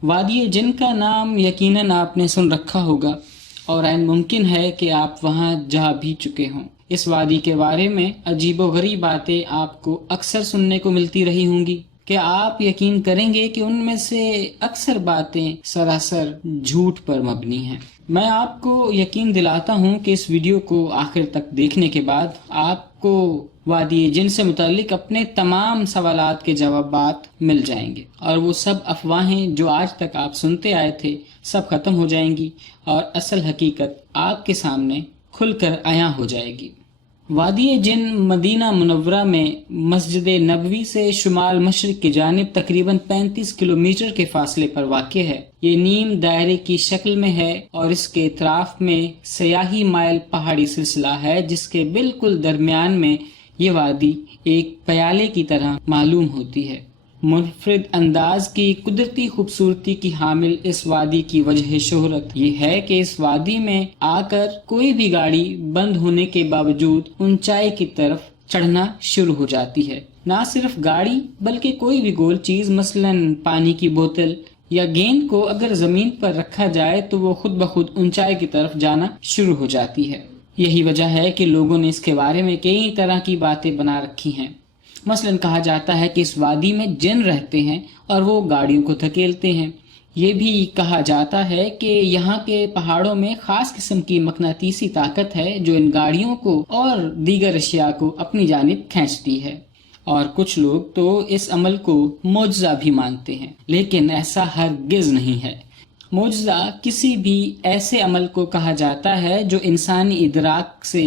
وادی جن کا نام یقیناً آپ نے سن رکھا ہوگا اور عین ممکن ہے کہ آپ وہاں جا بھی چکے ہوں۔ اس وادی کے بارے میں عجیب و غریب باتیں آپ کو اکثر سننے کو ملتی رہی ہوں گی کہ آپ یقین کریں گے کہ ان میں سے اکثر باتیں سراسر جھوٹ پر مبنی ہیں۔ میں آپ کو یقین دلاتا ہوں کہ اس ویڈیو کو آخر تک دیکھنے کے بعد آپ کو وادی جن سے متعلق اپنے تمام سوالات کے جوابات مل جائیں گے، اور وہ سب افواہیں جو آج تک آپ سنتے آئے تھے سب ختم ہو جائیں گی اور اصل حقیقت آپ کے سامنے کھل کر عیاں ہو جائے گی۔ وادی جن مدینہ منورہ میں مسجد نبوی سے شمال مشرق کی جانب تقریباً 35 کلومیٹر کے فاصلے پر واقع ہے۔ یہ نیم دائرے کی شکل میں ہے اور اس کے اطراف میں سیاہی مائل پہاڑی سلسلہ ہے جس کے بالکل درمیان میں یہ وادی ایک پیالے کی طرح معلوم ہوتی ہے۔ منفرد انداز کی قدرتی خوبصورتی کی حامل اس وادی کی وجہ شہرت یہ ہے کہ اس وادی میں آ کر کوئی بھی گاڑی بند ہونے کے باوجود اونچائی کی طرف چڑھنا شروع ہو جاتی ہے۔ نہ صرف گاڑی بلکہ کوئی بھی گول چیز مثلاً پانی کی بوتل یا گیند کو اگر زمین پر رکھا جائے تو وہ خود بخود اونچائی کی طرف جانا شروع ہو جاتی ہے۔ یہی وجہ ہے کہ لوگوں نے اس کے بارے میں کئی طرح کی باتیں بنا رکھی ہیں۔ مثلاً کہا جاتا ہے کہ اس وادی میں جن رہتے ہیں اور وہ گاڑیوں کو دھکیلتے ہیں۔ یہ بھی کہا جاتا ہے کہ یہاں کے پہاڑوں میں خاص قسم کی مقناطیسی طاقت ہے جو ان گاڑیوں کو اور دیگر اشیاء کو اپنی جانب کھینچتی ہے، اور کچھ لوگ تو اس عمل کو معجزہ بھی مانتے ہیں، لیکن ایسا ہرگز نہیں ہے۔ معجزہ کسی بھی ایسے عمل کو کہا جاتا ہے جو انسانی ادراک سے،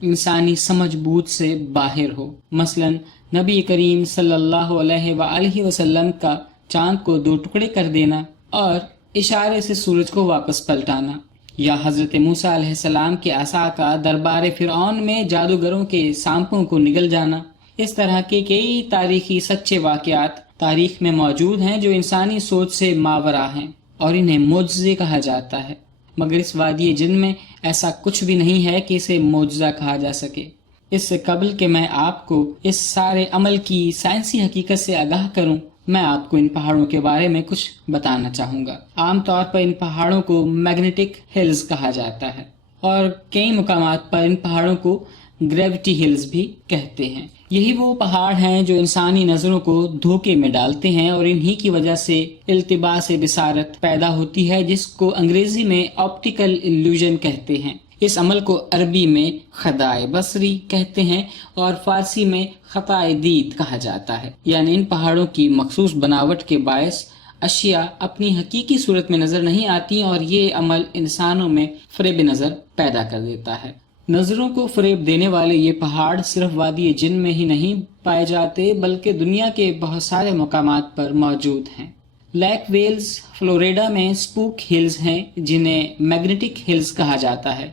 انسانی سمجھ بوجھ سے باہر ہو۔ مثلاً نبی کریم صلی اللہ علیہ وآلہ وسلم کا چاند کو 2 ٹکڑے کر دینا اور اشارے سے سورج کو واپس پلٹانا، یا حضرت موسیٰ علیہ السلام کے عصا کا دربار فرعون میں جادوگروں کے سانپوں کو نگل جانا۔ اس طرح کے کئی تاریخی سچے واقعات تاریخ میں موجود ہیں جو انسانی سوچ سے ماورا ہیں اور انہیں معجزے کہا جاتا ہے، مگر اس وادی جن میں ایسا کچھ بھی نہیں ہے کہ اسے معجزہ کہا جا سکے۔ اس سے قبل کہ میں آپ کو اس سارے عمل کی سائنسی حقیقت سے آگاہ کروں، میں آپ کو ان پہاڑوں کے بارے میں کچھ بتانا چاہوں گا۔ عام طور پر ان پہاڑوں کو میگنیٹک ہلز کہا جاتا ہے، اور کئی مقامات پر ان پہاڑوں کو گریوٹی ہلز بھی کہتے ہیں۔ یہی وہ پہاڑ ہیں جو انسانی نظروں کو دھوکے میں ڈالتے ہیں، اور انہی کی وجہ سے التباس بصارت پیدا ہوتی ہے جس کو انگریزی میں آپٹیکل ایلیوژن کہتے ہیں۔ اس عمل کو عربی میں خدائے بصری کہتے ہیں اور فارسی میں خطائے دید کہا جاتا ہے۔ یعنی ان پہاڑوں کی مخصوص بناوٹ کے باعث اشیاء اپنی حقیقی صورت میں نظر نہیں آتی، اور یہ عمل انسانوں میں فریب نظر پیدا کر دیتا ہے۔ نظروں کو فریب دینے والے یہ پہاڑ صرف وادی جن میں ہی نہیں پائے جاتے بلکہ دنیا کے بہت سارے مقامات پر موجود ہیں۔ لیک ویلز فلوریڈا میں سپوک ہلز ہیں جنہیں میگنیٹک ہلز کہا جاتا ہے۔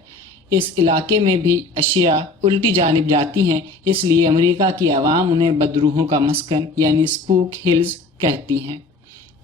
اس علاقے میں بھی اشیاء الٹی جانب جاتی ہیں، اس لیے امریکہ کی عوام انہیں بدروحوں کا مسکن یعنی سپوک ہلز کہتی ہیں۔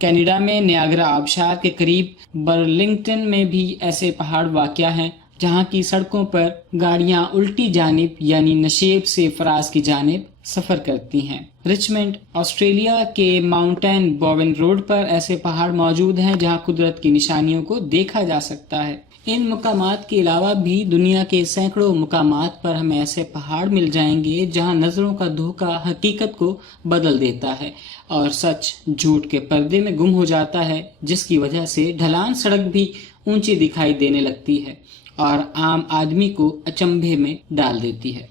کینیڈا میں نیاگرا آبشار کے قریب برلنگٹن میں بھی ایسے پہاڑ واقع ہیں جہاں کی سڑکوں پر گاڑیاں الٹی جانب یعنی نشیب سے فراز کی جانب سفر کرتی ہیں۔ رچمنڈ آسٹریلیا کے ماؤنٹین بوون روڈ پر ایسے پہاڑ موجود ہیں جہاں قدرت کی نشانیوں کو دیکھا جا سکتا ہے۔ ان مقامات کے علاوہ بھی دنیا کے سینکڑوں مقامات پر ہمیں ایسے پہاڑ مل جائیں گے جہاں نظروں کا دھوکہ حقیقت کو بدل دیتا ہے اور سچ جھوٹ کے پردے میں گم ہو جاتا ہے، جس کی وجہ سے ڈھلان سڑک بھی اونچی دکھائی دینے لگتی ہے اور عام آدمی کو اچنبھے میں ڈال دیتی ہے۔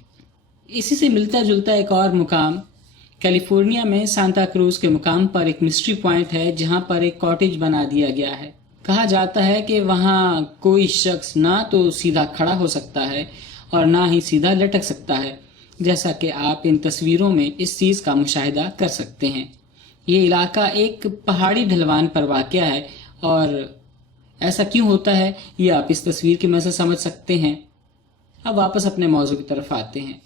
اسی سے ملتا جلتا ایک اور مقام کیلیفورنیا میں سانتا کروز کے مقام پر ایک مسٹری پوائنٹ ہے جہاں پر ایک کاٹیج بنا دیا گیا ہے۔ کہا جاتا ہے کہ وہاں کوئی شخص نہ تو سیدھا کھڑا ہو سکتا ہے اور نہ ہی سیدھا لٹک سکتا ہے، جیسا کہ آپ ان تصویروں میں اس چیز کا مشاہدہ کر سکتے ہیں۔ یہ علاقہ ایک پہاڑی ڈھلوان پر واقع ہے، اور ایسا کیوں ہوتا ہے یہ آپ اس تصویر کی مدد سے سمجھ سکتے ہیں۔ اب واپس اپنے موضوع کی طرف آتے ہیں۔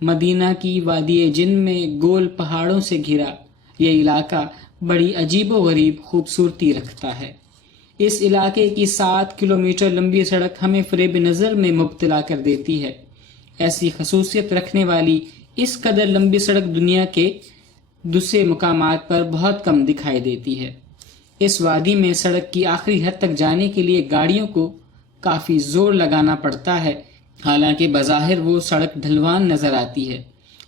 مدینہ کی وادی جن میں گول پہاڑوں سے گھرا یہ علاقہ بڑی عجیب و غریب خوبصورتی رکھتا ہے۔ اس علاقے کی 7 کلومیٹر لمبی سڑک ہمیں فریب نظر میں مبتلا کر دیتی ہے۔ ایسی خصوصیت رکھنے والی اس قدر لمبی سڑک دنیا کے دوسرے مقامات پر بہت کم دکھائی دیتی ہے۔ اس وادی میں سڑک کی آخری حد تک جانے کے لیے گاڑیوں کو کافی زور لگانا پڑتا ہے، حالانکہ بظاہر وہ سڑک ڈھلوان نظر آتی ہے۔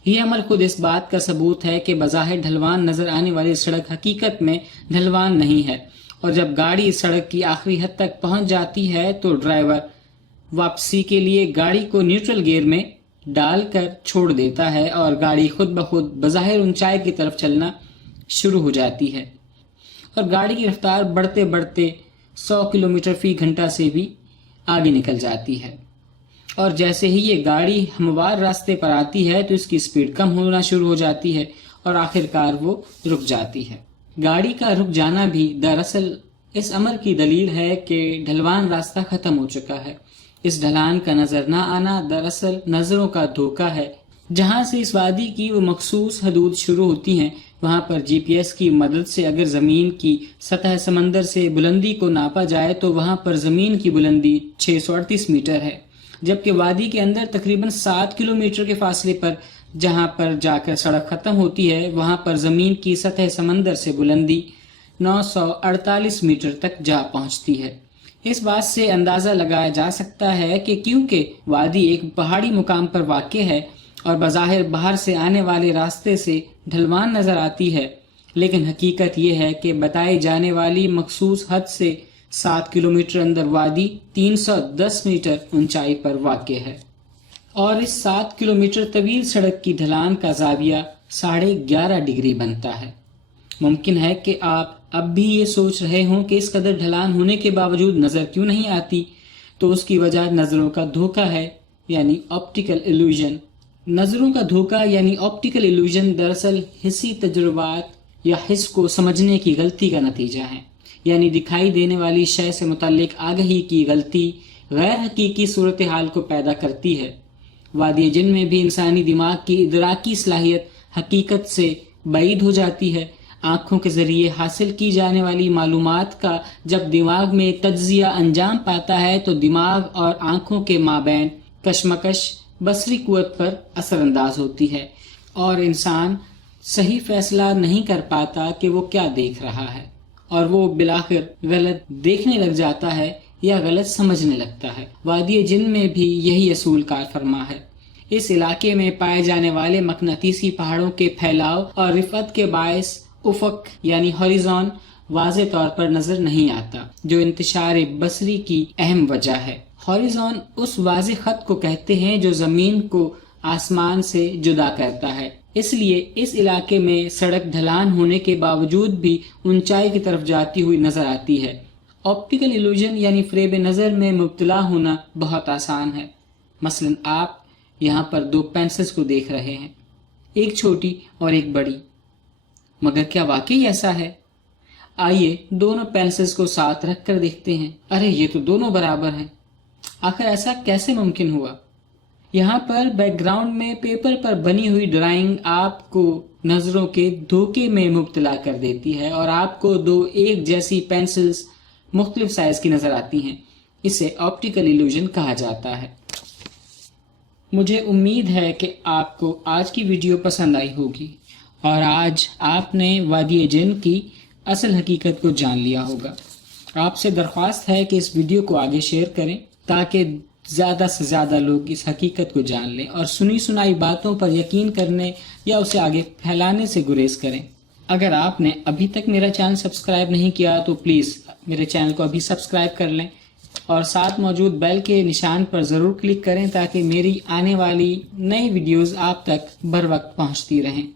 یہ عمل خود اس بات کا ثبوت ہے کہ بظاہر ڈھلوان نظر آنے والی سڑک حقیقت میں ڈھلوان نہیں ہے، اور جب گاڑی سڑک کی آخری حد تک پہنچ جاتی ہے تو ڈرائیور واپسی کے لیے گاڑی کو نیوٹرل گیئر میں ڈال کر چھوڑ دیتا ہے اور گاڑی خود بخود بظاہر اونچائی کی طرف چلنا شروع ہو جاتی ہے، اور گاڑی کی رفتار بڑھتے بڑھتے 100 کلومیٹر فی گھنٹہ سے بھی آگے نکل جاتی ہے، اور جیسے ہی یہ گاڑی ہموار راستے پر آتی ہے تو اس کی سپیڈ کم ہونا شروع ہو جاتی ہے اور آخر کار وہ رک جاتی ہے۔ گاڑی کا رک جانا بھی دراصل اس امر کی دلیل ہے کہ ڈھلوان راستہ ختم ہو چکا ہے۔ اس ڈھلان کا نظر نہ آنا دراصل نظروں کا دھوکہ ہے۔ جہاں سے اس وادی کی وہ مخصوص حدود شروع ہوتی ہیں، وہاں پر جی پی ایس کی مدد سے اگر زمین کی سطح سمندر سے بلندی کو ناپا جائے تو وہاں پر زمین کی بلندی 638 میٹر ہے، جبکہ وادی کے اندر تقریباً 7 کلومیٹر کے فاصلے پر جہاں پر جا کر سڑک ختم ہوتی ہے، وہاں پر زمین کی سطح سمندر سے بلندی 948 میٹر تک جا پہنچتی ہے۔ اس بات سے اندازہ لگایا جا سکتا ہے کہ کیونکہ وادی ایک پہاڑی مقام پر واقع ہے اور بظاہر باہر سے آنے والے راستے سے ڈھلوان نظر آتی ہے، لیکن حقیقت یہ ہے کہ بتائی جانے والی مخصوص حد سے 7 کلومیٹر اندر وادی 310 میٹر اونچائی پر واقع ہے، اور اس 7 کلومیٹر طویل سڑک کی ڈھلان کا زاویہ 11.5 ڈگری بنتا ہے۔ ممکن ہے کہ آپ اب بھی یہ سوچ رہے ہوں کہ اس قدر ڈھلان ہونے کے باوجود نظر کیوں نہیں آتی، تو اس کی وجہ نظروں کا دھوکہ ہے، یعنی آپٹیکل ایلوژن۔ نظروں کا دھوکہ یعنی آپٹیکل ایلوژن دراصل حسی تجربات یا حس کو سمجھنے کی غلطی کا نتیجہ ہے، یعنی دکھائی دینے والی شے سے متعلق آگہی کی غلطی غیر حقیقی صورتحال کو پیدا کرتی ہے۔ وادی جن میں بھی انسانی دماغ کی ادراکی صلاحیت حقیقت سے بعید ہو جاتی ہے۔ آنکھوں کے ذریعے حاصل کی جانے والی معلومات کا جب دماغ میں تجزیہ انجام پاتا ہے تو دماغ اور آنکھوں کے مابین کشمکش بصری قوت پر اثر انداز ہوتی ہے، اور انسان صحیح فیصلہ نہیں کر پاتا کہ وہ کیا دیکھ رہا ہے، اور وہ بالآخر غلط دیکھنے لگ جاتا ہے یا غلط سمجھنے لگتا ہے۔ وادی جن میں بھی یہی اصول کار فرما ہے۔ اس علاقے میں پائے جانے والے مقناطیسی پہاڑوں کے پھیلاؤ اور رفعت کے باعث افق یعنی ہاریزون واضح طور پر نظر نہیں آتا، جو انتشار بصری کی اہم وجہ ہے۔ ہاریزون اس واضح خط کو کہتے ہیں جو زمین کو آسمان سے جدا کرتا ہے، اس لیے اس علاقے میں سڑک ڈھلان ہونے کے باوجود بھی اونچائی کی طرف جاتی ہوئی نظر آتی ہے۔ آپٹیکل ایلوژن یعنی فریب نظر میں مبتلا ہونا بہت آسان ہے۔ مثلا آپ یہاں پر 2 پینسلز کو دیکھ رہے ہیں، ایک چھوٹی اور ایک بڑی، مگر کیا واقعی ایسا ہے؟ آئیے دونوں پینسلز کو ساتھ رکھ کر دیکھتے ہیں۔ ارے یہ تو دونوں برابر ہیں، آخر ایسا کیسے ممکن ہوا؟ یہاں پر بیک گراؤنڈ میں پیپر پر بنی ہوئی ڈرائنگ آپ کو نظروں کے دھوکے میں مبتلا کر دیتی ہے، اور آپ کو 2 ایک جیسی پینسلز مختلف سائز کی نظر آتی ہیں۔ اسے آپٹیکل ایلوژن کہا جاتا ہے۔ مجھے امید ہے کہ آپ کو آج کی ویڈیو پسند آئی ہوگی، اور آج آپ نے وادی جن کی اصل حقیقت کو جان لیا ہوگا۔ آپ سے درخواست ہے کہ اس ویڈیو کو آگے شیئر کریں تاکہ زیادہ سے زیادہ لوگ اس حقیقت کو جان لیں اور سنی سنائی باتوں پر یقین کرنے یا اسے آگے پھیلانے سے گریز کریں۔ اگر آپ نے ابھی تک میرا چینل سبسکرائب نہیں کیا تو پلیز میرے چینل کو ابھی سبسکرائب کر لیں، اور ساتھ موجود بیل کے نشان پر ضرور کلک کریں تاکہ میری آنے والی نئی ویڈیوز آپ تک بر وقت پہنچتی رہیں۔